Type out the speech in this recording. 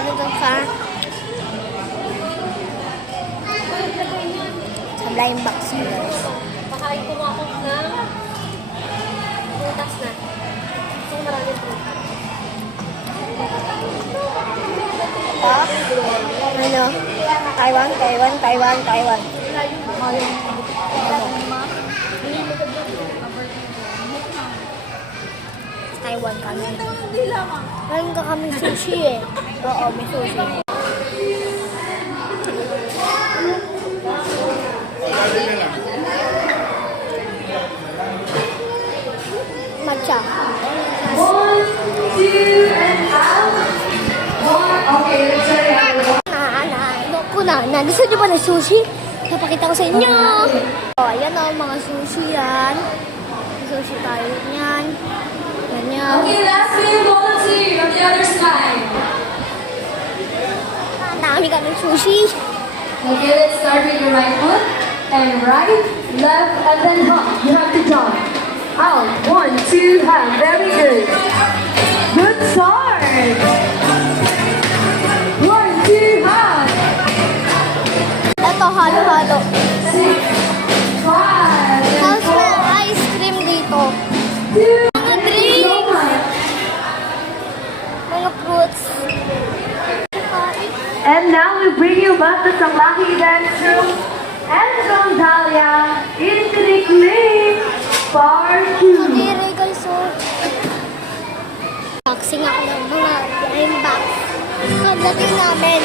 galing doon sa blind box. Pakain ko ako ng prutas na. Ito maraming prutas. Ano? Taiwan. Taiwan kami. Ngayon ka kami sushi eh. Oo, may sushi. Matcha. 1, 2, and out. Okay, let's try Na. Gusto niyo ba ng sushi? Napakita ko sa inyo. Oh, ayan o, mga sushi yan. Sushi tayo yan. Ganyan. Okay, last name, volunteer on the other side. Dami kami sushi. Okay, let's start with your right foot. And right, left, and then hop. You have to jump. Out. 1, 2, hand. Very good. Good start. 1, 2, hand. Ito, halo-halo. 6, 5, Tapos may ice cream dito. 2, Mga drinks. Mga fruits. And now we bring you back to Samlahi Dance Room and Gonzalia Infinite Link Part 2. Kadiri guys, so. Boxing ako ng mga blind box. Pagdating namin,